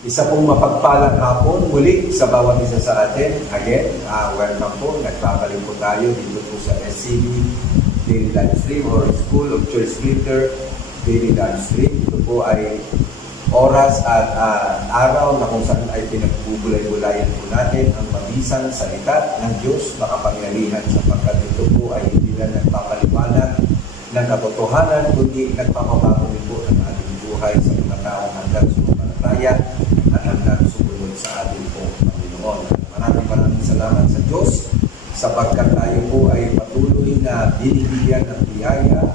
Isa pong mapagpalang hapon muli sa bawat isa sa atin. Again, welcome po. Nagbabalik po tayo dito po sa SCB Daily Live Stream or School of Church Leader Daily Live Stream. Ito po ay oras at araw na kung saan ay pinagbubulay-bulayan po natin ang mabisang salita ng Diyos makapangyarihan, sapagkat ito po ay hindi lang nagpapaliwanag ng katotohanan, kundi nagpapabago din po ng ating buhay sa mga taong hanggang sumampalataya at hanggang sumunod sa ating pong Panginoon. Maraming salamat sa Diyos sapagkat tayo po ay patuloy na binibigyan ng biyaya,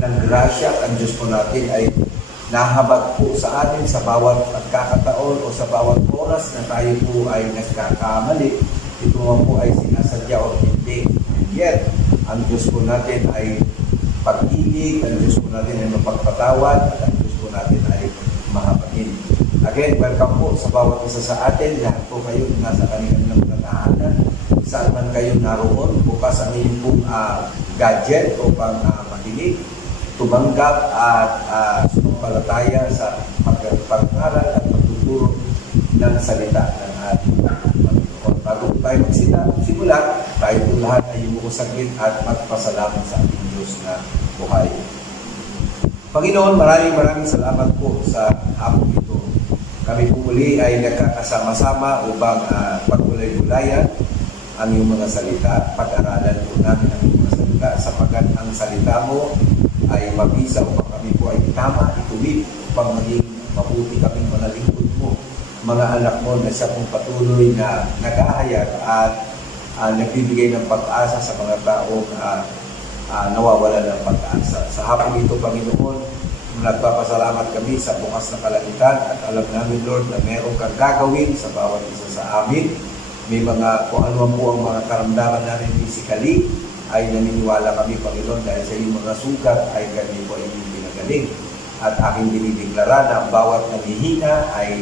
ng grasya. Ang Diyos po natin ay nahabag po sa atin sa bawat pagkakataon o sa bawat oras na tayo po ay nagkakamali. Ito po ay sinasadya o hindi. And yet, ang Diyos po natin ay pag-ibig, ang Diyos po natin ay mapagpatawad, at ang Diyos po natin ay mahabagin. Again, welcome po sa bawat isa sa atin. Lahat po kayo nasa kanilang tahanan. Saan man kayo naroon, bukas ang inyong pong gadget o pang makinig, tumanggap at sumampalataya sa pag-aral at pagtuturo ng salita ng ating Panginoon. Bago tayo magsimula, tayo po lahat ay umusagin at magpasalamat sa ating Diyos na buhay. Panginoon, maraming salamat po sa hapon ito. Kami po muli ay nagkakasama-sama upang pagbulay-bulayan ang iyong mga salita. Pag-aralan po namin ang iyong mga salita sapagkat ang salita mo ay mabisa upang kami po ay tama, ituwid, upang maging mabuti kaming mga lingkod mo. Mga anak mo na siya pong patuloy na nag-ahayag at nagbibigay ng pag-asa sa mga taong nawawala ng pag-asa. Sa hapon ito, Panginoon, nagpapasalamat kami sa bukas na kalangitan at alam namin, Lord, na meron kang gagawin sa bawat isa sa amin. May mga, kung ano po ang mga karamdaman namin physically, ay naniniwala kami, Panginoon, dahil sa iyong mga sugat ay kami po ay pinagaling. At aking dinideklara na ang bawat nangihina ay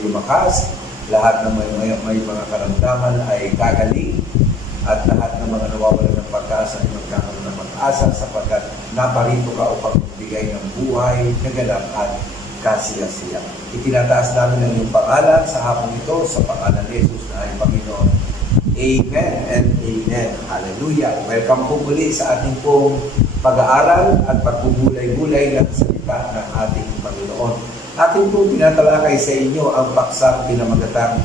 lumakas, lahat ng may mga karamdaman ay gagaling, at lahat ng mga nawawalan ng pag-asa ay magkakaroon ng pag-asa sapagkat naparito ka upang magbigay ng buhay, naganap at kasiyasiya. Itinataas namin ang iyong pangalan sa hapon ito sa pangalan ni Jesus na ay Panginoon. Amen and amen. Hallelujah. Welcome po muli sa ating pong pag-aaral at pagbubulay-bulay ng salita ng ating Panginoon. Ating pong tinatalakay sa inyo ang paksang pinamagatang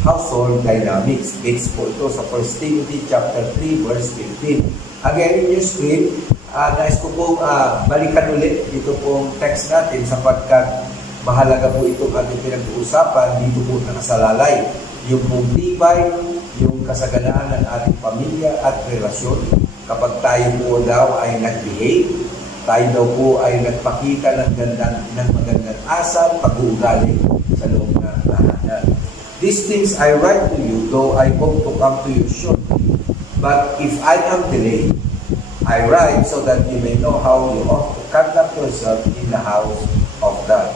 Household Dynamics. Based po ito sa 1 Timothy chapter 3 verse 15. Again, in your screen, nais ko pong balikan ulit dito pong text natin sapagkat mahalaga po itong ating pinag-uusapan. Dito po nakasalalay yung pong tibay, yung kasaganaan ng ating pamilya at relasyon. Kapag tayo po daw ay nag-behave, tayo daw po ay nagpakita ng magandang asal, pag-uugali sa loob ng tahanan. These things I write to you, though I hope to come to you shortly. But if I am delayed, I write so that you may know how you ought to conduct yourself in the house of God,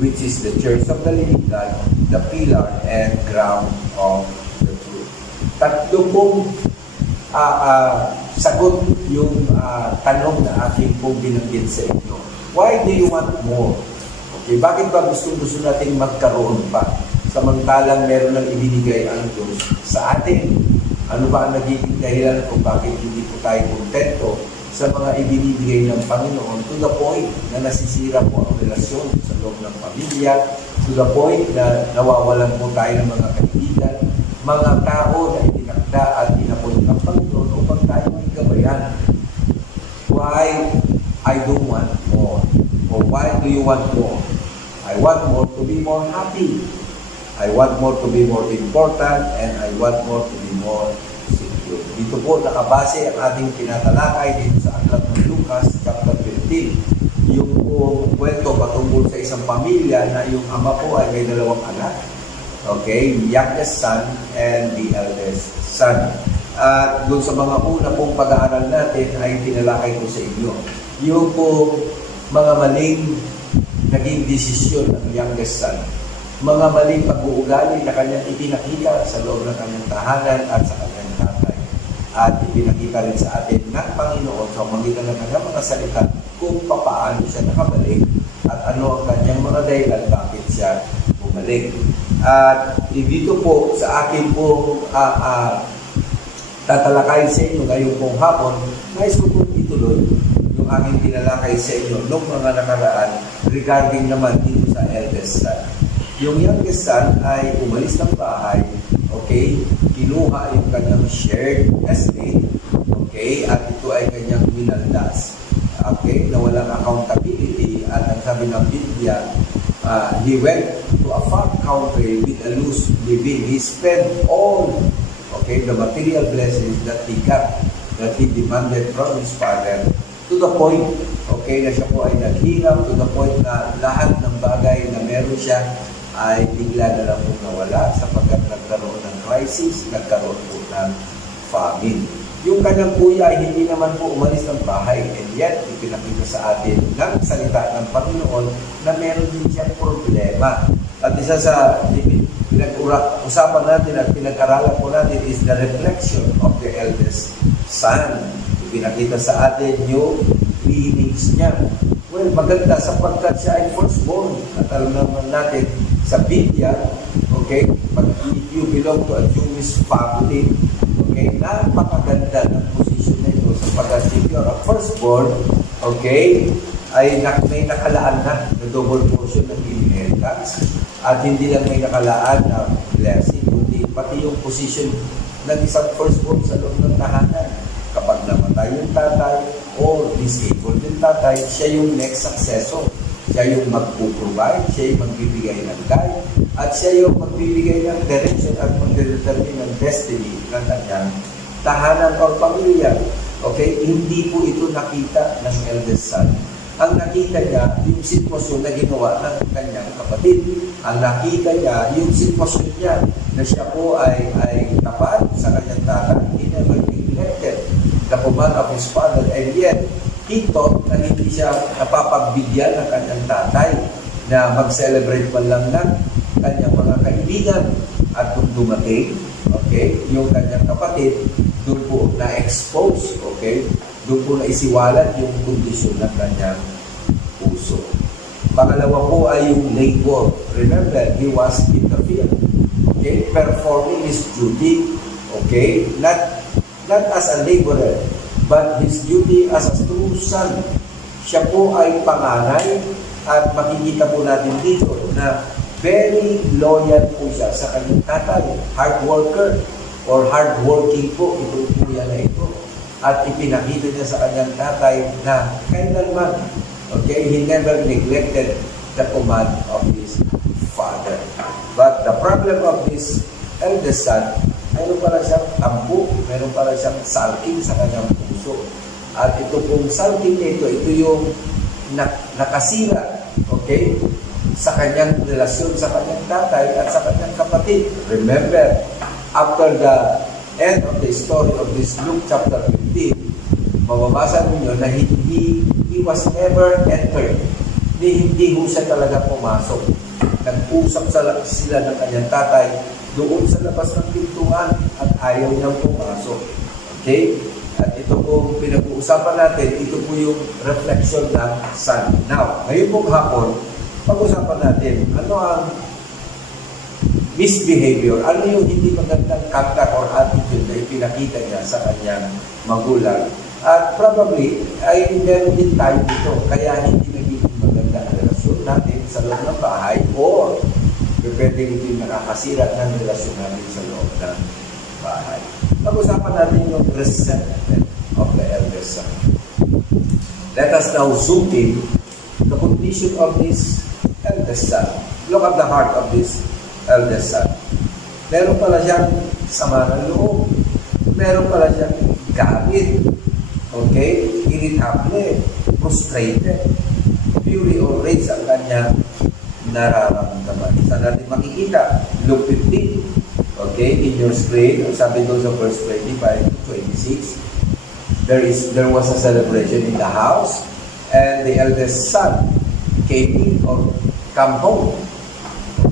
which is the church of the living God, the pillar and ground of the truth. Tatlo pong sagot yung tanong na aking pong binanggit sa inyo. Why do you want more? Okay, bakit ba gusto natin magkaroon pa? Samantalang meron ng ibinigay ang Diyos sa atin. Ano ba ang nagiging dahilan kung bakit hindi po tayo kontento sa mga ibinibigay ng Panginoon, to the point na nasisira po ang relasyon sa loob ng pamilya, to the point na nawawalan po tayo ng mga kaibigan, mga tao na itinakda at inapon ng Panginoon upang tayo may gabayan. Why I don't want more? Or why do you want more? I want more to be more happy. I want more to be more important, and I want more to be more secure. Dito po nakabase ang ating tinatalakay dito sa aklat ng Lucas chapter 15. Yung po kwento patungkol sa isang pamilya na yung ama po ay may dalawang anak. Okay, the youngest son and the eldest son. At doon sa mga una pong pag-aaral natin ay tinalakay ko sa inyo. Yung po mga maling naging desisyon ng youngest son. Mga maling pag-uugali na kanyang ipinakita sa loob ng kanyang tahanan at sa kanyang tatay. At ipinakita rin sa atin ng Panginoon sa magitan ng kanyang mga salita kung papaano siya nakabalik at ano ang kanyang mga dahilan bakit siya bumalik. ibabalik. At dito po sa akin po tatalakayin sa inyo ngayong pong hapon, nais ko po ituloy yung aking tinalakay sa inyo noong mga nakaraan regarding naman dito sa eldest son. Yung youngest son ay umalis ng bahay, okay, kinuha yung kanyang shared estate, okay, at ito ay kanyang winaldas, okay, na walang accountability. At ang sabi ng Biblia, he went to a far country with a loose living. He spent all, okay, the material blessings that he got, that he demanded from his father, to the point, okay, na siya po ay naghirap, to the point na lahat ng bagay na meron siya ay bigla na lang po nawala sapagkat nagkaroon ng crisis, nagkaroon po ng famine. Yung kanyang kuya ay hindi naman po umalis ng bahay, and yet ipinakita sa atin ng salita ng Panginoon na meron din siyang problema. At isa sa pinag-usapan natin at pinag-aralan po natin is the reflection of the eldest son. Ipinakita sa atin yung lineage niya. Well, maganda sapagkat siya ay firstborn. At alam naman natin sa Biblia, okay, if you belong to a Jewish family, okay, napakaganda ng position na ito sapagkat if you're a firstborn, okay, ay may nakalaan na double portion ng inheritance. At hindi lang may nakalaan na blessing, kundi pati yung position ng isang firstborn sa loob ng tahanan. Kapag namatay yung tatay o disabled yung tatay, siya yung next successor. Siya yung magpuprovide, siya yung magbibigay ng guide, at siya yung magbibigay ng direction at magdedetermine ng destiny ng kanyang tahanan o pamilya. Okay? Hindi po ito nakita ng eldest son. Ang nakita niya, yung sitwasyon na ginawa ng kanyang kapatid. Ang nakita niya, yung sitwasyon niya na siya po ay tapat sa kanyang tatay. He never neglected the command of his father, and yet, he thought na hindi siya napapagbigyan ng kanyang tatay na mag-celebrate man lang ng kanyang mga kaibigan. At kung dumating, okay, yung kanyang kapatid, doon po na-expose, okay, doon po naisiwalat yung kondisyon ng kanyang puso. Pangalawa po ay yung labor. Remember, he was in the field, okay, performing his duty, okay, not as a laborer, but his duty as a true son. Siya po ay panganay at makikita po natin dito na very loyal po siya sa kanyang tatay. Hard worker or hard working po itong kuya na ito. At ipinakita niya sa kanyang tatay na kailanman, okay, he never neglected the command of his father. But the problem of this eldest son, mayroon pala siyang tampo, mayroon pala siyang sulking sa kanyang puso. At ito pong sulking nito, ito yung nakasira, okay, sa kanyang relasyon sa kanyang tatay at sa kanyang kapatid. Remember, after the end of the story of this Luke chapter 15, mababasa ninyo na he was never entered. Hindi ho siya talaga pumasok. Nag-usap sila ng kanyang tatay doon sa labas ng pintuan at ayaw niyang pumasok. Okay? At ito po pinag-uusapan natin, ito po yung reflection ng son. Now, ngayon pong hapon, pag-usapan natin, ano ang misbehavior, ano yung hindi magandang conduct or attitude na ipinakita niya sa kanyang magulang. At probably, ay meron din tayo dito, kaya hindi naging maganda ang relasyon natin sa loob ng bahay or pwede hindi nakakasira ng relasyon natin sa loob ng bahay. Pag-usapan natin yung resentment of the eldest son. Let us now zoom in the condition of this eldest son. Look at the heart of this eldest son. Meron pala siyang sama ng loob. Meron pala siyang galit. Okay? Irritable. Frustrated. Fury or rage ang kanyang nararamdaman. Saan natin makikita? Luke 15. Okay? In your screen, sabi doon sa verse 25 to 26, there was a celebration in the house, and the eldest son came in or come home.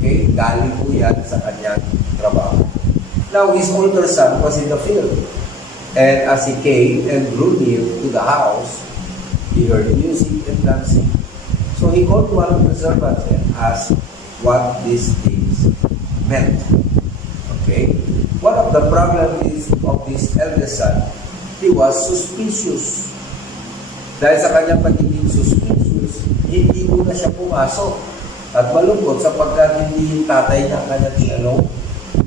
Okay? Galing po yan sa kanyang trabaho. Now, his older son was in the field. And as he came and drew near to the house, he heard music and dancing. So he called one of the servants and asked what these things meant. Okay? One of the problems of this eldest son, he was suspicious. Dahil sa kanyang pagiging suspicious, hindi muna siya pumasok. At malungkot sapagkat hindi yung tatay niya kanya tinanong,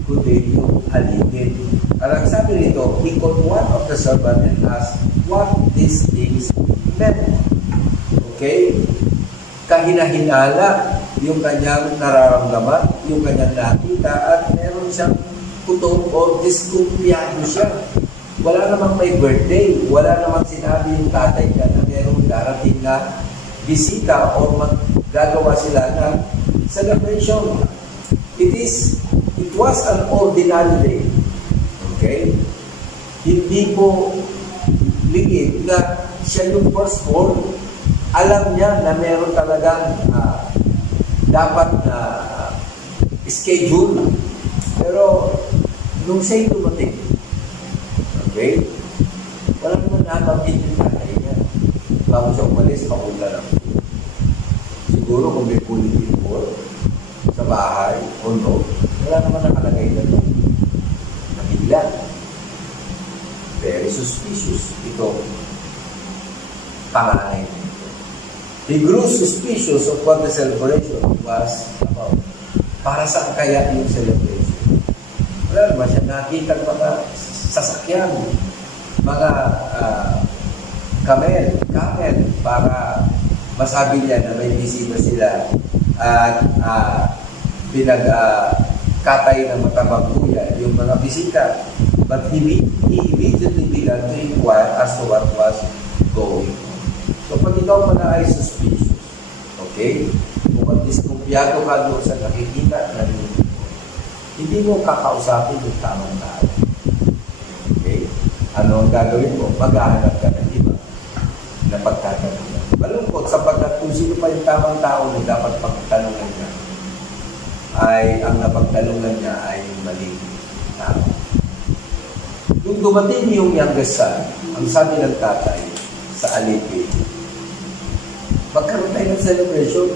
kundi yung alipin. At ang sabi nito, he called one of the servants and asked what these things meant. Okay? Kahina-hinala yung kanyang nararamdaman, yung kanyang nakita, at meron siyang kutob o diskumpiyado siya. Wala namang may birthday, wala namang sinabi yung tatay niya na merong darating na bisita o gagawa sila ng celebration. It was an ordinary day. Okay? Hindi po ligid na siya yung firstborn. Alam niya na meron talagang dapat na schedule. Pero nung siya'y dumating, okay? Wala naman nabanggit yung tatay niya. Bago siya umalis, papunta lang. Siguro kung may bulletin board sa bahay o no, wala naman nakalagay na doon. Nabigla. Very suspicious ito. Panganay. He grew suspicious of what the celebration was about. Para saan kaya yung celebration? Wala naman siya nakita mga sasakyan, mga camel, para masabi niya na may bisita sila at pinagkatay ng matabang kuya yung mga bisita. But he immediately began to inquire as to what was going on. So pag ikaw pala ay suspicious, okay? Kung diskumpiyado ka doon sa nakikita na hindi mo kakausapin yung tamang tao. Okay? Ano ang gagawin mo? Maghahanap ka ng iba na pagtatanungan. Malungkot sapagkat kung sino pa yung tamang tao na dapat pagtanungan niya, ay ang napagtanungan niya ay yung maling tao. Nung dumating yung youngest son, ang sabi ng tatay sa alipin, magkaroon tayo ng celebration.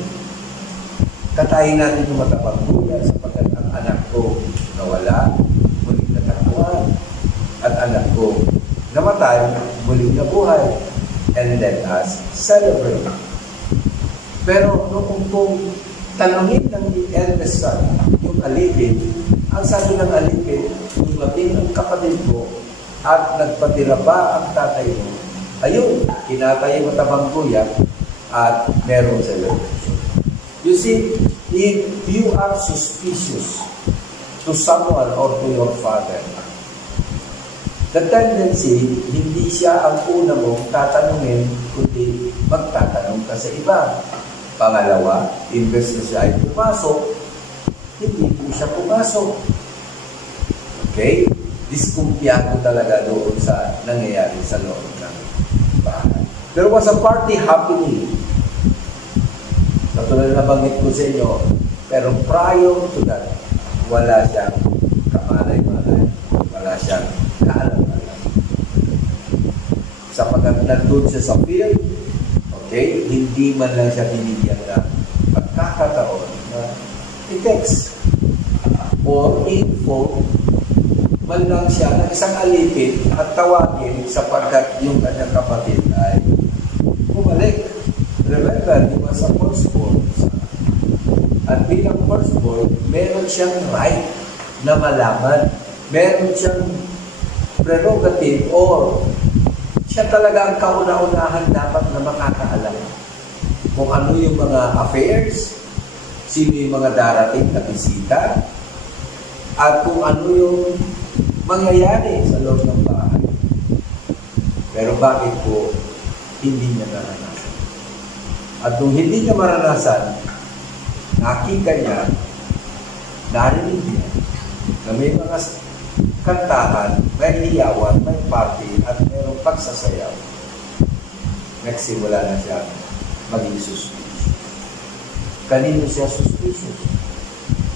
Katayin natin yung matapang kuya sapagkat ang anak ko nawala, muling natagpuan. At anak ko namatay, muling nabuhay. And let us celebrate. Pero noong kung tanongin ng eldest son, yung alipin, ang sabi ng alipin, dumating ang kapatid ko at nagpatira pa ang tatay mo. Ayun, kinatay yung matabang kuya at meron celebration. You see, if you are suspicious to someone or to your father, the tendency, hindi siya ang una mong tatanungin, kundi magtatanong ka sa iba. Pangalawa, imbes na siya ay pumasok, hindi po siya pumasok. Okay? Diskumpiyado talaga doon sa nangyayari sa loob ng bahay. There was a party happening. Katulad na banggit ko sa inyo, pero prior to that, wala siyang kamalay-malay. Wala siyang kaalam-alam. Sapagkat nandun siya sa field, okay, hindi man lang siya binigyan na pagkakataon na i-text or info man lang siya ng isang alipin at tawagin sapagkat yung kanyang kapatid ay bumalik. Remember, he was a firstborn. At bilang firstborn, meron siyang right na malaman. Meron siyang prerogative or siya talaga ang kauna-unahan dapat na makakaalam kung ano yung mga affairs, sino yung mga darating na bisita, at kung ano yung mangyayari sa loob ng bahay. Pero bakit po hindi niya naranasan? At kung hindi niya maranasan, nakita niya, narinig niya, na may mga kantahan, may hiyawan, may party, at mayroong pagsasayaw. Nagsimula na siya maging suspicious. Kanino siya suspicious?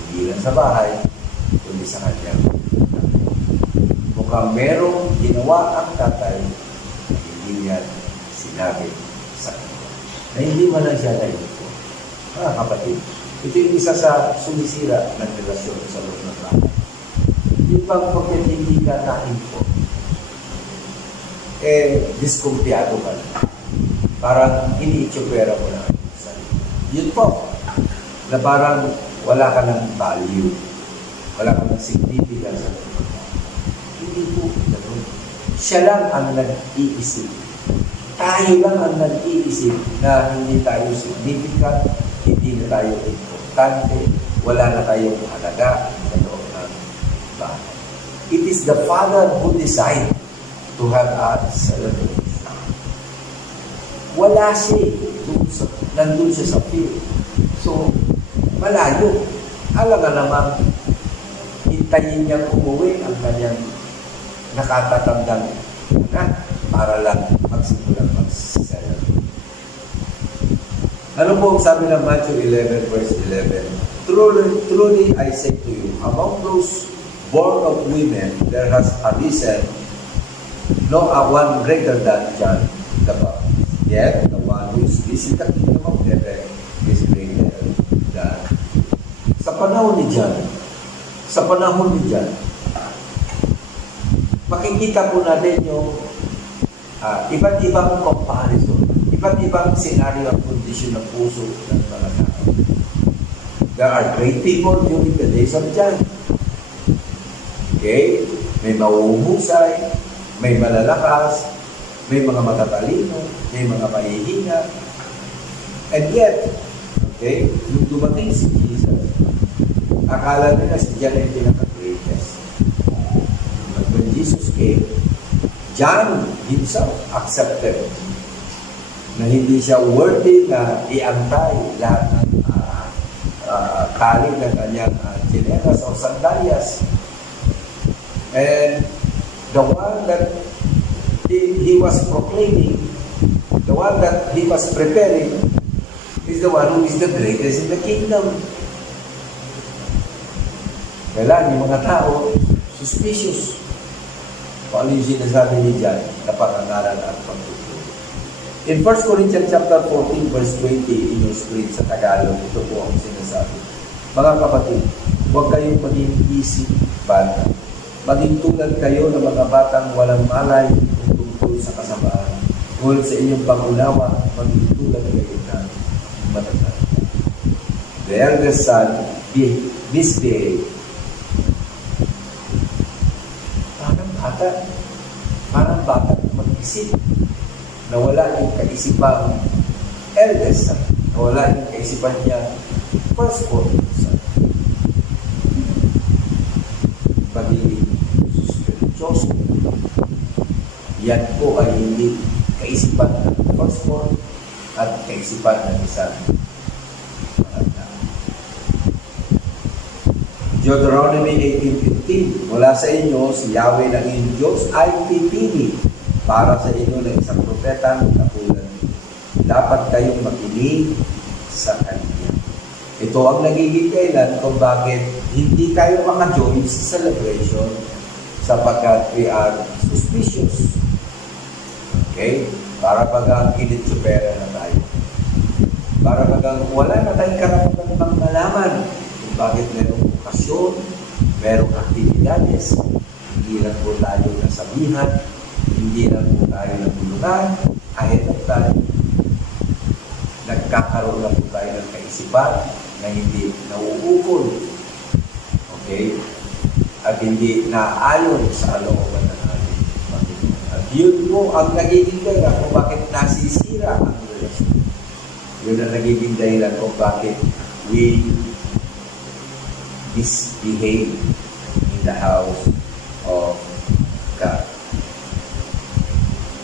Hindi lang sa bahay, kundi sa kanyang mukhang merong ginawa ang tatay na hindi niya sinabi sa kanya. Na hindi man lang siya na ito. Mga kapatid, ito yung isa sa sumisira ng relasyon sa loob ng bahay. Yung bang pagkat hindi ka na-info, diskumpiyado ka na. Parang iniitsupera mo na ang sarili. Yun po, na parang wala ka ng value, wala ka ng significance sa loob ng bahay. Hindi po gano'n. Siya lang ang nag-iisip. Tayo lang ang nag-iisip na hindi tayo significant, hindi na tayo importante, wala na tayong halaga sa loob ng bahay. It is the Father who decided to have us celebrate. Wala siya nandun siya sa field. So, malayo. Alam nga naman, hintayin niya umuwi ang kanyang nakatatandang anak para lang magsimulang mag-celebrate. Ano po ang sabi ng Matthew 11 verse 11? Truly I say to you, among those born of women, there has arisen no one greater than John the Baptist. Yet, the one who is least in the kingdom of heaven is greater than. Sa panahon ni John, makikita po natin yung iba't ibang comparison, iba't ibang scenario at kondisyon ng puso ng mga tao. There are great people during the days of John. Okay? May mauhusay, may malalakas, may mga matatalino, may mga mahihina. And yet, okay, nung dumating si Jesus, akala nila si John ay pinaka-greatest. But when Jesus came, John himself accepted na hindi siya worthy na iantay lahat ng tali ng kanyang chinelas o sandalyas. And the one that he was proclaiming, the one that he was preparing, is the one who is the greatest in the kingdom. Kailan yung mga tao, suspicious. Kung ano yung sinasabi ni John na pangangaral at pagtuturo. In 1 Corinthians chapter 14, verse 20, in your screen sa Tagalog, ito po ang sinasabi. Mga kapatid, huwag kayong maging isip bata. Maging tulad kayo ng mga batang walang malay tungkol sa kasamaan. Ngunit sa inyong pangunawa, maging tulad kayo na matatanda. The eldest son misbehaved. Parang bata mag-isip na wala yung kaisipang eldest son, na wala yung kaisipan niya firstborn son. Pagiging suspirituoso, yan po ay hindi kaisipan ng firstborn at kaisipan ng isang matanda. Deuteronomy 18:15, mula sa inyo, si Yahweh ng inyong Diyos ay pipili para sa inyo ng isang propetang katulad niyo. Dapat kayong makinig sa Kanya. Ito ang nagiging dahilan kung bakit hindi kayo maka-join sa celebration sapagkat we are suspicious. Okay? Para bagang kinitsupera na tayo. Para bagang wala na tayong karapatan pang malaman kung bakit merong okasyon, merong aktibidades, hindi lang po tayo nasabihan, hindi lang po tayo nabulugan, ahead of time, nagkakaroon na po tayo ng kaisipan na hindi nauukol. Okay? At hindi naayon sa alooban ng ating Panginoon. At yun po ang nagiging dahilan kung bakit nasisira ang relasyon. Yun ang nagiging dahilan kung bakit we misbehave in the house of God.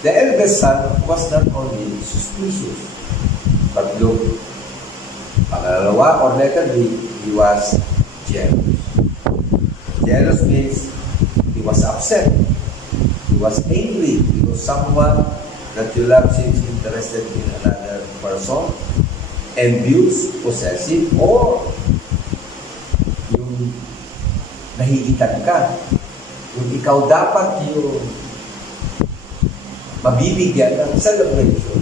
The eldest son was not only suspicious, but look, pangalawa or letter B, he was jealous. Jealous means he was upset, he was angry, he was someone that you love seems interested in another person, envious, possessive, or yung nahihitan ka. Yung ikaw dapat yung mabibigyan ng celebration,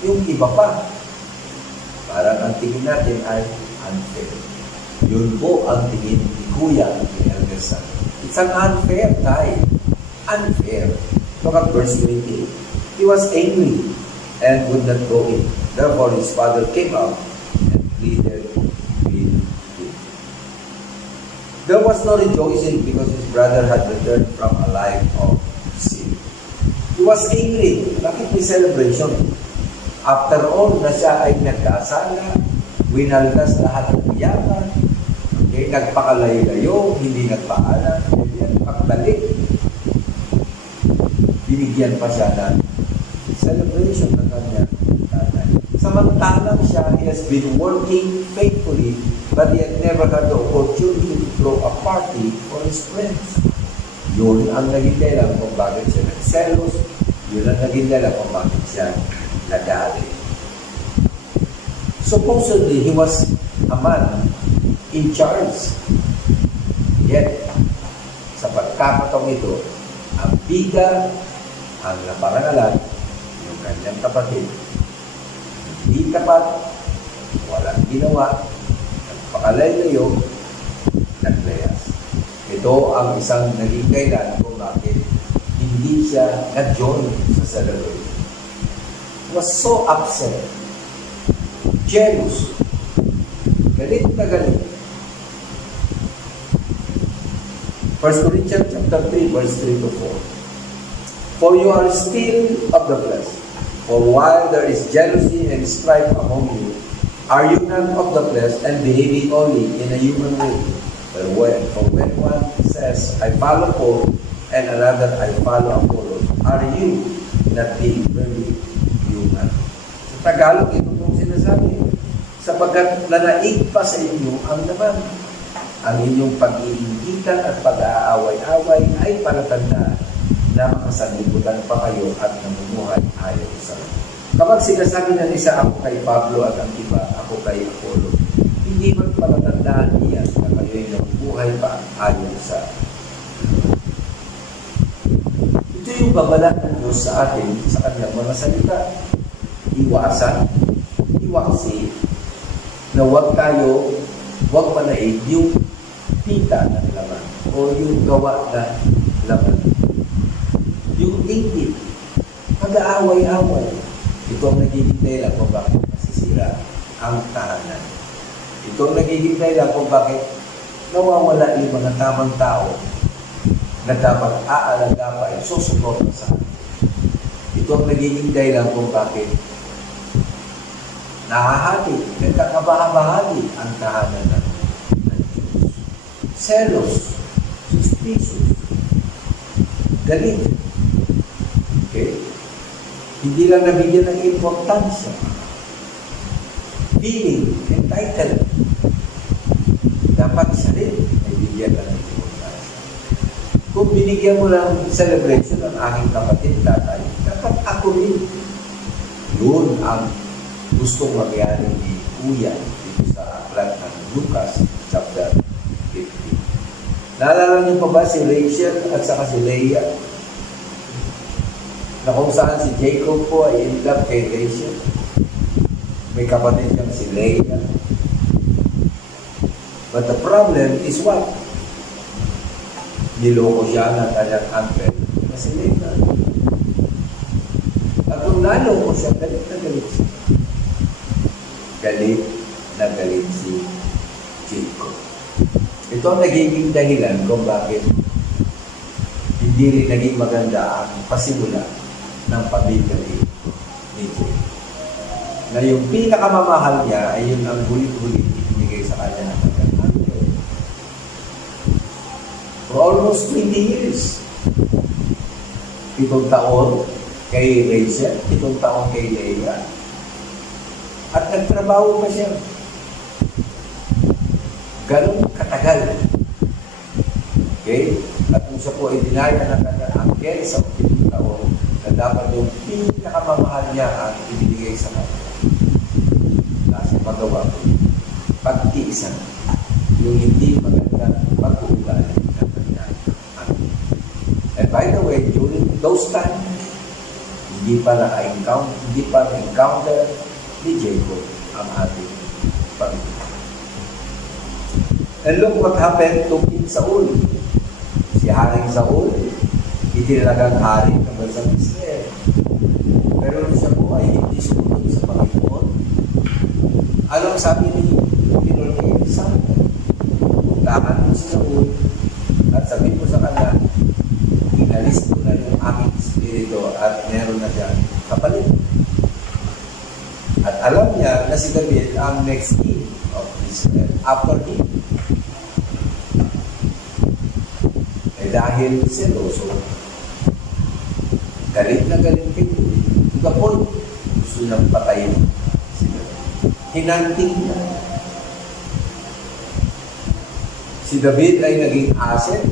yung iba pa. Parang ang tingin natin ay unfair. Yun po ang tingin ni Kuya, ni Elder Son. It's an unfair tie. Unfair. Look at verse 28. He was angry and would not go in. Therefore, his father came out and pleaded with him. There was no rejoicing because his brother had returned from a life of sin. He was angry. Bakit may celebration? After all, na siya ay nagkasala, winaldas lahat ng yaman, okay, nagpakalayo-layo, hindi nagpaalam, pagbalik, binigyan pa siya ng celebration ng kanyang tatay. Samantalang siya, he has been working faithfully, but he had never had the opportunity to throw a party for his friends. Yun ang naging dahilan kung bakit siya nagselos, yun ang naging dahilan kung bakit siya nagalit. Supposedly, he was a man in charge. Yet, sa pagkakataong ito, ang bida, ang naparangalan, yung kanyang kapatid, hindi tapat, walang ginawa, nagpakalay-layo, naglayas. Ito ang isang naging kailan kung bakit hindi siya nag-join sa celebration. He was so upset, jealous, galit na galit. 1 Corinthians chapter 3, verse 3 to 4. For you are still of the flesh. For while there is jealousy and strife among you, are you not of the flesh and behaving only in a human way? For when one says, I follow Paul, and another, I follow Apollos, are you not being very human? Sa Tagalog, ito pong sinasabi. Sapagkat nanaig pa sa inyo ang naman. Ang inyong pag-iingitan at pag-aaway-away ay palatandaan na makasalibutan pa kayo at namumuhay ayon sa Lord. Kapag sinasabi ng isa, ako kay Pablo at ang iba, ako kay Apollo, hindi ba palatandaan niya na kayo'y namubuhay pa ayon sa Lord? Ito yung babala ng Diyos sa atin sa kanyang mga salita. Iwasan, iwaksi, na huwag manaig yung pita ng laman o yung gawa na laman. Yung ingit, pag-aaway-away, ito ang nagiging dahilan kung bakit nasisira ang tahanan. Ito ang nagiging dahilan kung bakit nawawala yung mga tamang tao na dapat aalaga pa ay susuporta sa atin. Ito ang nagiging dahilan kung bakit nahahati, nagkakabahabahagi ang tahanan ng Diyos. Selos, suspicious, galit. Okay? Hindi lang nabigyan ng importansya. Feeling, entitled. Dapat siya rin ay bigyan ng importansya. Kung binigyan mo ng celebration ng aking kapatid, tatay, dapat ako rin. Yun ang gustong magyari ni Kuya dito sa aklat ng Lucas chapter 15. Naalala niyo pa ba si Rachel at saka si Leah? Na kung saan si Jacob po ay in love kay Rachel. May kapatid niyang si Leah. But the problem is what? Niloko siya ng kanyang uncle na si Leah. At kung naloko siya, galit na galit siya. Galit na galit si Jacob. Ito ang nagiging dahilan kung bakit hindi rin naging maganda ang pasimula ng pamilya ni Jacob. Na yung pinakamamahal niya ay yung ang huli-huli ibinigay sa kanya ng kanyang. For almost 20 years. 7 taon kay Rachel, 7 taon kay Leah. At nagtrabaho pa siya. Ganun katagal. Okay? At kung siya po ay dinaya ng kanyang angkel sa 7 taon, na dapat yung pinakamamahal niya ang ibinigay sa kanya. Kasi magawa ko. Pagtiisan. Yung hindi maganda pag-uugali ng kanyang angkel. And by the way, during those times, hindi pa na-encounter ni Jacob ang ating Panginoon. And look what happened to King Saul. Si Haring Saul, itinagang hari ng bansang Israel. Pero siya po ay hindi sumunod sa Panginoon. Anong sabi ni Lord kay Samuel? Puntahan mo si Saul at sabihin mo sa kanya, inalis ko na yung aming espiritu at meron na siyang kapalit. At alam niya na si David ang next king of Israel after him. Dahil seloso, galit na galit kay David. To the point, gusto niyang patayin si David. Hinanting na. Si David ay naging asset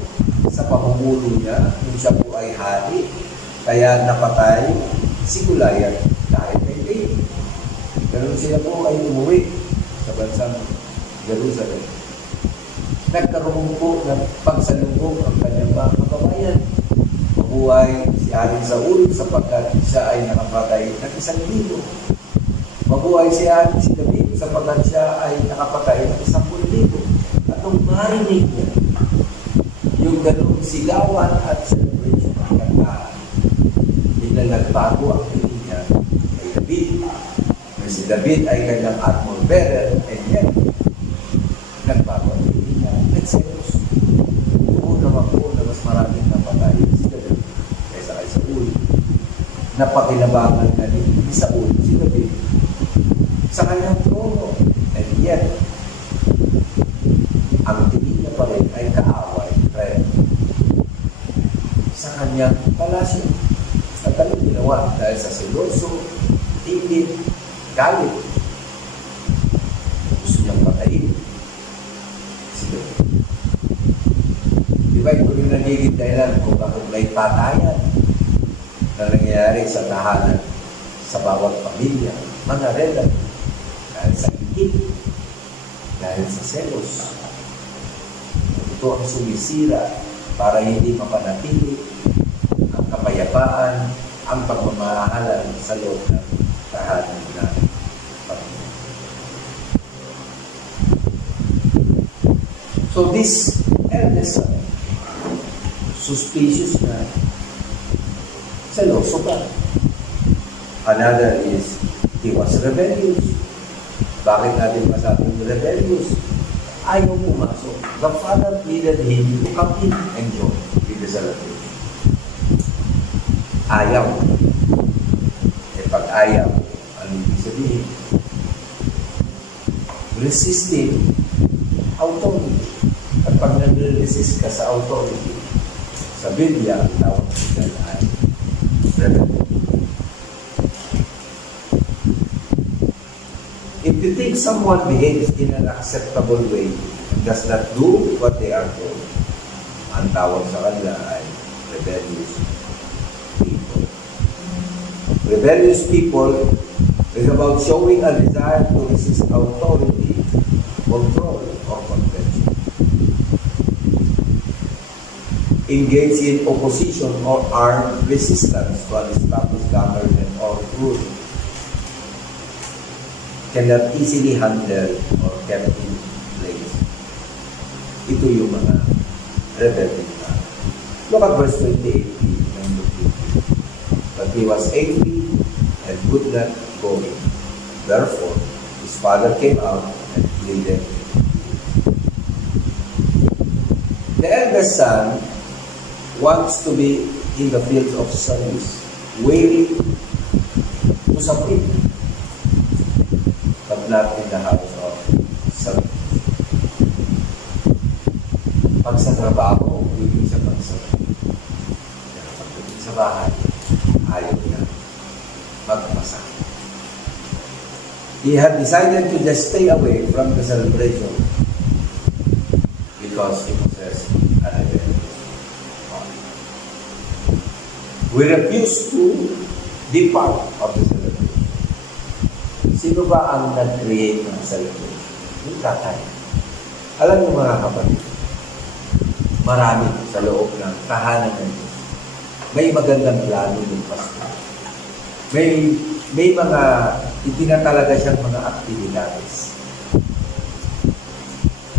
sa pamumulo niya nung siya po ay hari. Kaya napatay si Goliath dahil kay David. Pero sila po ay umuwi sa bansang Jerusalem. Nagkaroon po ng pagsalubong ang kanyang mga kababayan. Mabuhay si Haring Saul sapagkat siya ay nakapatay ng 1,000. Mabuhay si David sapagkat siya ay nakapatay ng 10,000. At nung marinig niya yung ganong sigawan at celebration ng kantahan, biglang nagbago ang tingin niya kay David. Na si David ay kanyang armor bearer, and yet nagbago ang tingin niya. Nagselos. Oo naman po na mas maraming napatay si David kaysa kay Saul. Napakinabangan na ni Saul si David sa kanyang trono. And yet, ang tingin niya pa rin ay kaaway, friend, sa kanyang palasyo. At anong ginawa? Dahil sa seloso, tingin, galit, gusto niyang patayin si David. Di ba ito yung nagiging dahilan kung bakit may patayan na nangyayari sa tahanan sa bawat pamilya, mga relative, dahil sa higit, dahil sa selos. Ito ang sumisira para hindi mapanatili ang kapayapaan, ang pagmamahalan sa loob ng tahanan ng pamilya. So this eldest son, suspicious na, seloso pa. Another is, he was rebellious. Bakit natin masabing rebellious? Ayaw pumasok. The father pleaded him to come in and join with the celebration. Ayaw. Pag ayaw, ano ibig sabihin? Resisting authority. At pag nag-resist ka sa authority, sa Biblia, ang tawag siya ay rebellion. If you think someone behaves in an acceptable way and does not do what they are told, ang tawag sa kanila ay rebellious people. Rebellious people is about showing a desire to resist authority, control, or convention. Engage in opposition or armed resistance to an established government or rule. Cannot easily handle or kept in place. Ito yung mga rebellion na. Look at verse 28 ng Luke 15. But he was angry and would not go in. Therefore, his father came out and pleaded. The eldest son wants to be in the field of service, waiting to submit, but not in the house of service. Pag sa trabaho, willing siya pag-submit. Pagdating sa bahay, ayaw niya magpasa. He had decided to just stay away from the celebration because he possessed an identity. We refuse to be part of the celebration. Sino ba ang nag-create ng celebration? Yung tatay. Alam niyo mga kapatid, marami sa loob ng tahanan ng Diyos. May magandang plano ng pastor. May mga itinatalaga siyang mga activities.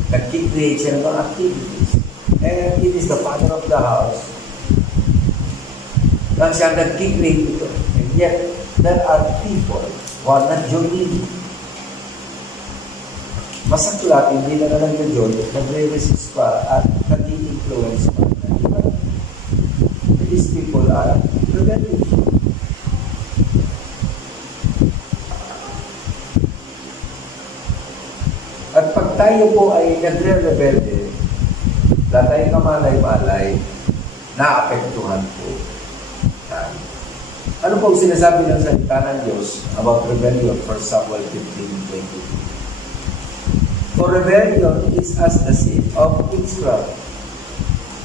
Nag-create siya ng mga activities. And it is the father of the house na siya nag-create ito. And yet, there are people who are not joining. Masaklat, hindi na lang nag-join, nagre-resist pa at nag-influence pa. These people are rebellious. At pag tayo po ay nagre-rebelde, na tayo kamalay-malay, naapektuhan po tayo. Ano po sinasabi ng salita ng Diyos about rebellion? 1 Samuel 15:22. For rebellion is as the sin of witchcraft,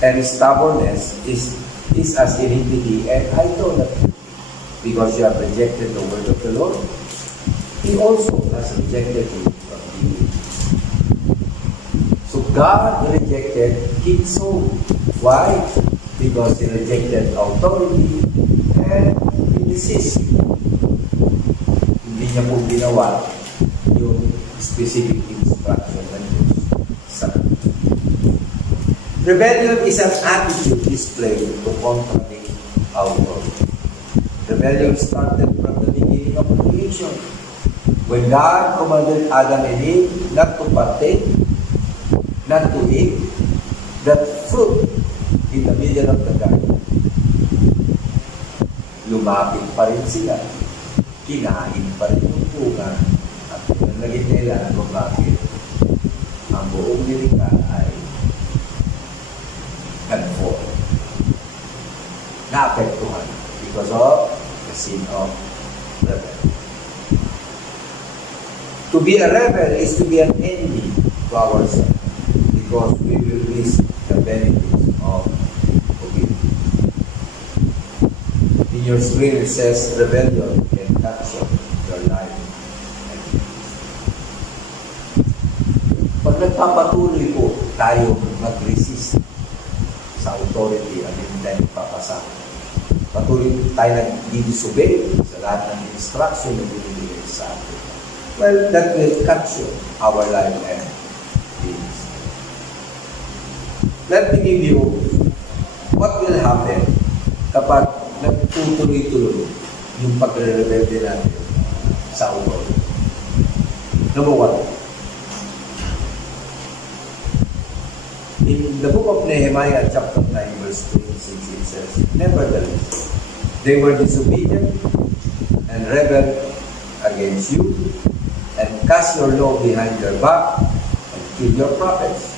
and stubbornness is as iniquity and idolatry. Because you have rejected the word of the Lord, He also has rejected you from you. So God rejected King Saul. Why? Because he rejected authority and he resisted. Hindi niya po ginawa yung specific instruction ng Diyos sa kanya. Rebellion is an attitude displayed to contradict authority. Rebellion started from the beginning of creation. When God commanded Adam and Eve not to partake, not to eat that fruit in the middle of the garden. Lumapit pa rin sila. Kinain pa rin yung bunga. At yung naging nila kung bakit ang buong nilika ay conform. Naapektuhan because of the sin of rebellion. To be a rebel is to be an enemy to ourselves because we will miss the benefits of obedience. In your screen it says rebellion can capture your life. Pag nagpapatuloy po tayo mag-resist sa authority at hindi tayo papasama. Patuloy tayo nag-disobey sa lahat ng instruction na binibigay sa atin. Well, that will capture our life and peace. Let me give you what will happen kapag nagtutuloy-tuloy yung pagre-rebelde natin sa authority. Number one, in the book of Nehemiah, chapter 9, verse 26, it says, nevertheless, they were disobedient and rebelled against you, and cast your law behind their back, and killed your prophets,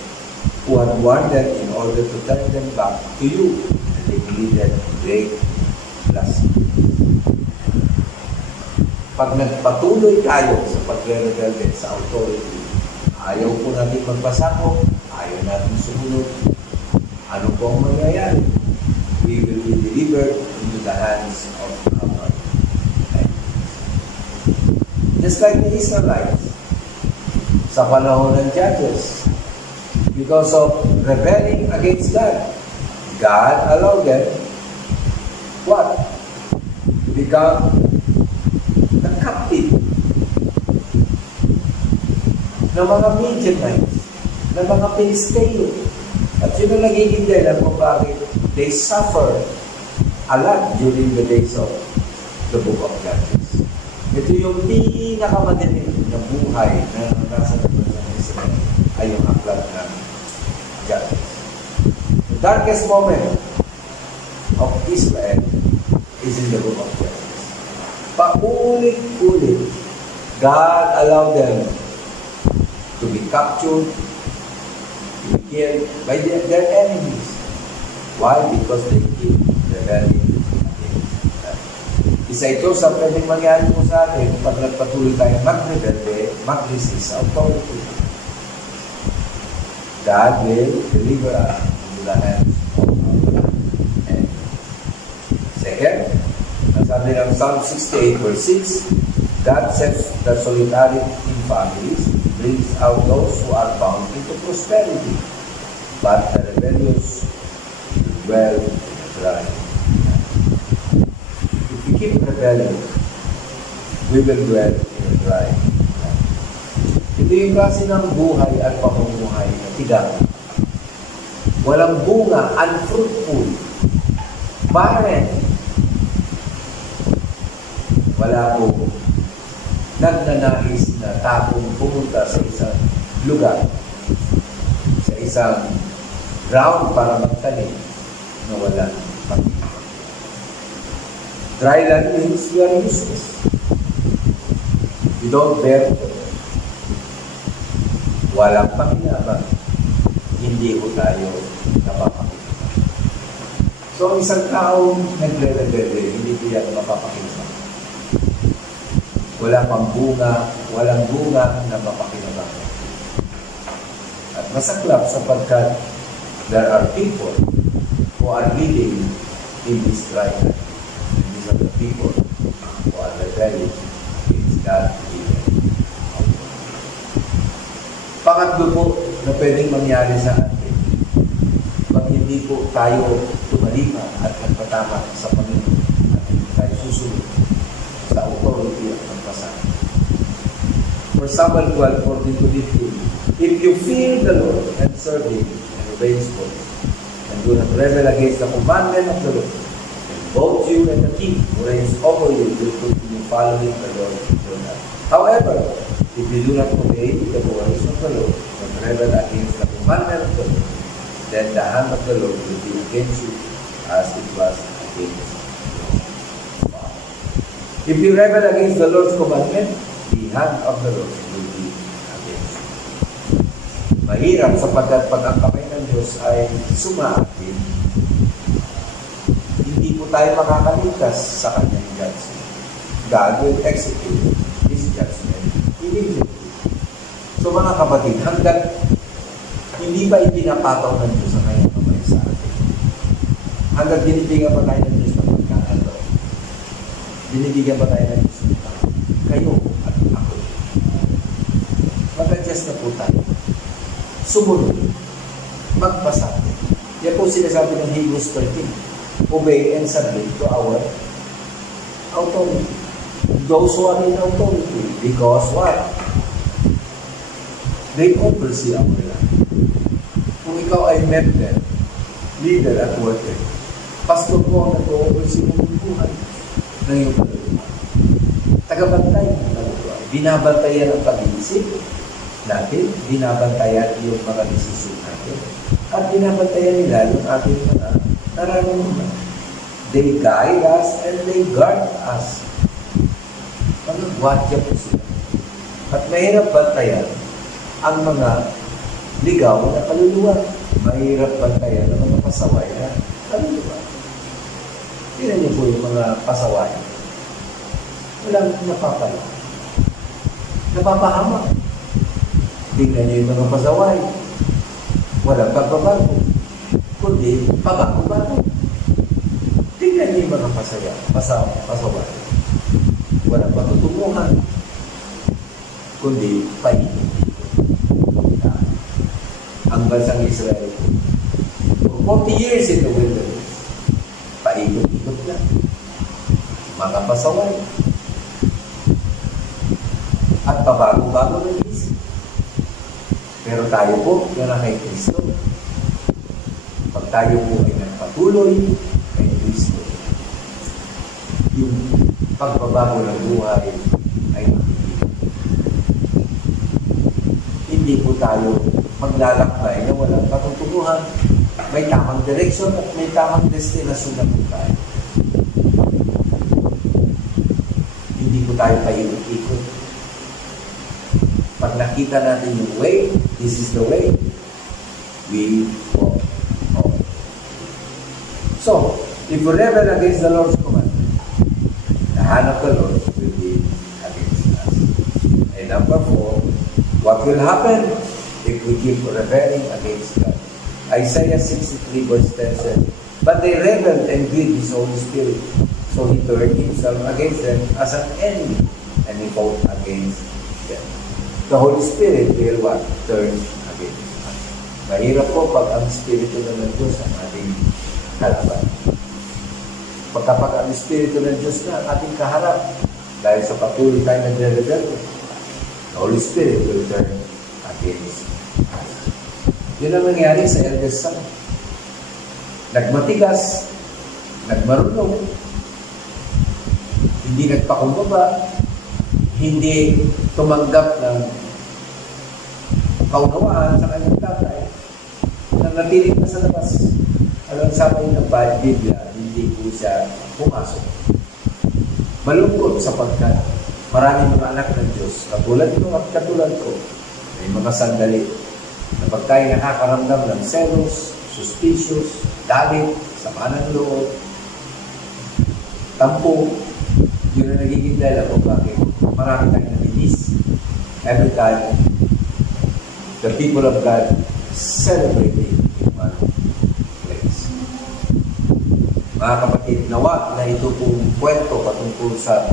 who had warned them in order to turn them back to you, and they committed great blasphemy. Pag nagpatuloy tayo sa pagre-rebelde sa authority, ayaw po natin magpasako, ayaw natin sumunod, ano po ang mangyayari? We will be delivered into the hands of our enemies. Just like the Israelites sa panahon ng Judges, because of rebelling against God, God allowed them what? To become the captive ng mga Midianites, ng mga Pilisteo. At yun ang nagiging dahilan kung bakit they suffer a lot during the days of the book of Judges. Ito yung pinakamadilim na buhay na nasa bansa ng Israel ay yung aklat ng Judges. The darkest moment of Israel is in the book of Judges. Paulit-ulit, God allowed them to be captured, to be killed by their enemies. Why? Because they keep rebelling against God. Isa ito sa pwedeng mangyari po sa atin pag nagpatuloy tayo mag-rebelde, mag-resist sa authority. God will deliver us into the hands of our enemies. Second, sabi ng Psalm 68 verse 6, God sets the solitary in families, brings out those who are bound into prosperity, but the rebellious dwell in the dry. If we keep rebelling, we will dwell in a dry land. Ito yung klase ng buhay at pamumuhay na tigang. Walang bunga, unfruitful, barren. Wala po nagnanais na tapong pumunta sa isang lugar, sa isang ground para magtanim na wala pag-ibig. Dry land means we are useless. We don't bear fruit. Walang pakinabang. Hindi ko tayo napapakinabangan. So, ang isang taong nagre-rebelde, hindi ko yan mapapakinabangan. Wala pang bunga, walang bunga na mapapakinabangan. At masaklap sapagkat there are people who are living in this dry land. These are the people who are rebelling against God. Pangatlo po na pwedeng mangyari sa atin pag hindi po tayo tumalima at nagpatama sa Panginoon at hindi tayo susunod sa authority at pagpasama. For Samuel 12:14-15, if you fear the Lord and serve Him and obey His voice, and do not rebel against the commandment of the Lord, and both you and the king who reigns over you will continue following the Lord your God. However, if you do not obey the voice of the Lord, but rebel against the commandment of the Lord, then the hand of the Lord will be against you as it was against your father. If you rebel against the Lord's commandment, the hand of the Lord will be against you. Mahirap sapagkat pag ang kamay ng Diyos ay sumaatin, hindi po tayo makakaligtas sa kanyang judgment. God will execute His judgment immediately. So mga kapatid, hanggat hindi ba ipinapataw ng Diyos ang kanyang kamay sa atin? Hanggat binibigyan pa tayo ng Diyos ng pagkakataon. Binibigyan pa tayo ng Diyos ng pagkakataon. Kayo at ako. Mag-adjust na po tayo. Sumunod. Magpasate. Yan po sinasabi ng Hebrews 13. Obey and submit to our authority. Those who are in authority. Because what? They oversee our life. Kung ikaw ay member, leader at worker, pastor po ang nag-oversee ng buhay ng iyong kaluluwa. Tagabantay ng kaluluwa. Binabantayan ang pag-iisip natin, binabantayan yung mga desisyon natin, at binabantayan nila yung ating mga nararamdaman. They guide us and they guard us. Mga gwadya po sila. At mahirap bantayan ang mga ligaw na kaluluwa. Mahirap bantayan ang mga pasaway na kaluluwa. Tingnan niyo po yung mga pasaway. Walang napapala. Napapahamak. Tingnan niyo yung mga pasaway. Walang pagbabago. Kundi pabago-bago. Tingnan niyo yung mga pasaway. Walang patutunguhan. Kundi paikot. Ang bansang Israel for 40 years in the wilderness, paikot-ikot lang. Mga pasaway. At pabago-bago ng isip. Pero tayo po, yan ang kay Kristo. Pag tayo po ay nagpatuloy kay Kristo, yung pagbabago ng buhay ay makikita. Hindi po tayo maglalakbay na walang patutunguhan. May tamang direksyon at may tamang destinasyon na po tayo. Hindi po tayo paikot-ikot. Pag nakita natin yung way, this is the way, we walk on. So, if we rebel against the Lord's commandment, the hand of the Lord will be against us. And number 4, what will happen if we keep rebelling against God? Isaiah 63 verse 10 says, but they rebelled and grieved His Holy Spirit. So He turned Himself against them as an enemy, and He fought against them. The Holy Spirit will what? Turn against us. Mahirap po pag ang Espiritu ng Diyos ang ating kalaban. Pagkapag ang Espiritu ng Diyos na ang ating kaharap, dahil sa patuloy tayo nagre-rebelde, the Holy Spirit will turn against us. Yun ang nangyari sa eldest son. Nagmatigas, nagmarunong, hindi nagpakumbaba, hindi tumanggap ng kaunawaan sa kanyang tatay, nanatiling na sa labas. Alam sabi ng Biblia, hindi po siya pumasok. Malungkot sapagkat maraming mga anak ng Diyos, katulad ko at katulad ko, may mga sandali na pag tayo nakakaramdam ng selos, suspicious, galit, sama ng loob, tampo, yun ang nagiging dahilan kung bakit marami tayong naninis. Every time, the people of God celebrating in one place. Mga kapatid, nawa na ito pong kwento patungkol sa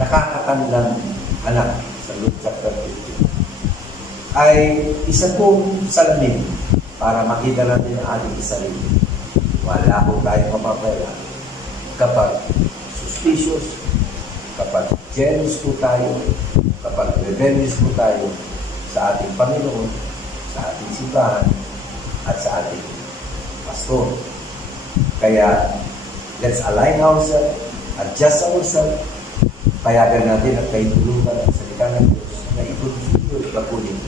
nakakatandang anak sa Luke chapter 15 ay isa pong salamin para makita natin ang ating sarili. Wala po tayong mapapala kapag suspicious, kapag jealous po tayo, kapag rebellious po tayo sa ating Panginoon, sa ating simbahan, at sa ating pastor. Kaya, let's align ourselves, adjust ourselves, payagan natin at kaitulugan at salita ng Diyos na ikonfigure at bakunin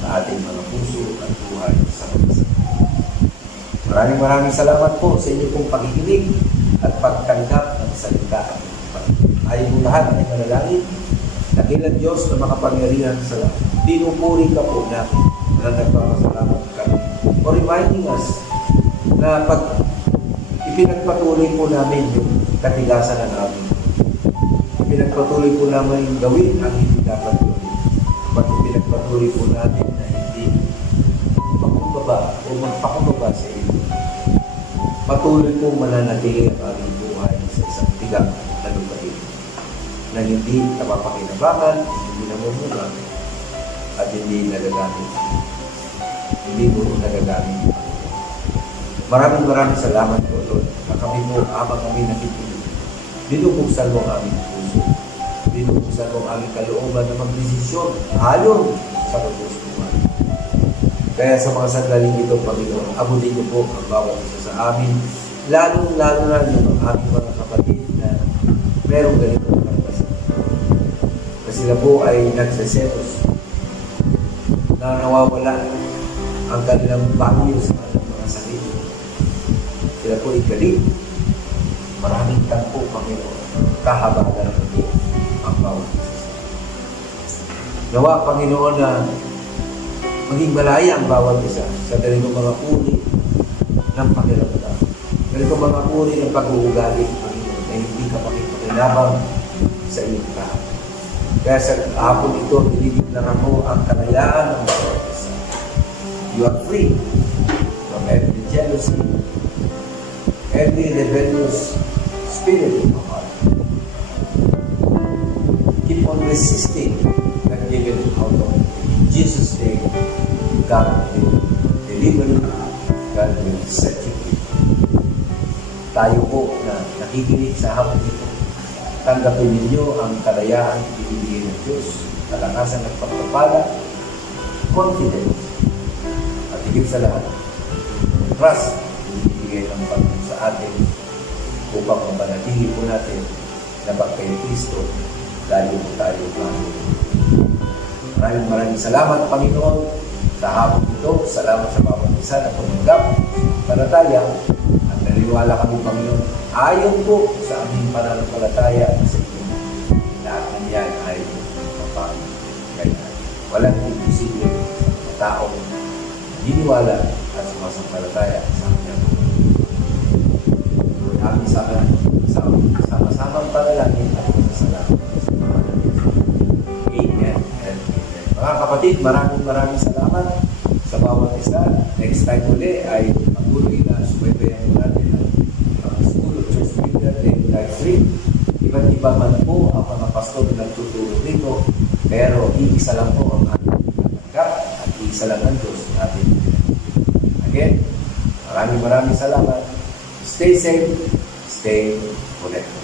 ang ating mga puso at buhay sa bansa. Maraming salamat po sa inyong pong pakikinig at pagtanggap ng salita. Ayaw mo lahat ay manalangin. Dakilang Diyos na makapangyarihan sa lahat. Pinupuri ka po natin na nagpapasalamat kami for reminding us na pag ipinagpatuloy po namin yung katigasan ng amin. Ipinagpatuloy po namin gawin ang hindi dapat gawin. Pag ipinagpatuloy po natin na hindi makumbaba o magpakumbaba sa iyo, patuloy po mananatili ang aming buhay sa isang tigang na lupain na hindi napapakinabangan, hindi namumulang, at hindi nagagamit. Hindi po nagagamit. Maraming salamat po, Lord, na kami po, habang kami nakikinig, binubuksan mo ang aming puso. Binubuksan mo ang aming kalooban na magdesisyon ayon sa kagustuhan. Kaya sa mga sandaling ito, Panginoon, abutin niyo po ang bawat isa sa amin, lalo na yung aming mga kapatid na merong ganitong karanasan. Kasi sila po ay nagseselos na nawawala ang kanilang value sa kanilang mga sarili. Sila po ay galing. Maraming tampo, Panginoon, kahabagan ng Diyos ang bawat isa. Nawa, Panginoon, na maging malaya ang bawat isa sa ganitong mga uri ng pakiramdam. Ganitong mga uri ng pag-uugali, Panginoon, na hindi ka pakipakinabang sa iyong lahat. Kaya sa hapon ito, dinideklara mo ang kalayaan ng bawat isa. You are free from every jealousy, every rebellious spirit in your heart. Keep on resisting that given out of in Jesus' name. God will deliver you. God will set you free. Tayo po na nakikinig sa hapon ito, tanggapin ninyo ang kalayaan ibibigay ng Diyos, kalakasan at pagpapala, confidence, at higit sa lahat, trust ibibigay ng Panginoon sa atin upang mapanatili po natin na pagkay Kristo lalo po tayo maraming salamat, Panginoon, sa hapon ito. Salamat sa bawat isa na tumanggap panataya at naniwala kami, Panginoon, ayon po sa aming pananampalataya at sa inyo. Lahat ng yan ay mapapagayaan. Walang imposible sa taong niniwala at sumasampalataya sa kanyang kami sama-samang panalangin at masasalamat sa mga Diyos. Amen and amen. Mga kapatid, maraming salamat sa bawat isa. Next time uli ay patuloy na subaybayan natin ang School of Church Leader Daily Life Stream. Iba't iba man po ang mga pastor na nagtuturo dito, pero iisa lang po ang ating pagkakat at iisa lang ang Diyos natin. Again, maraming salamat. Stay safe, stay connected.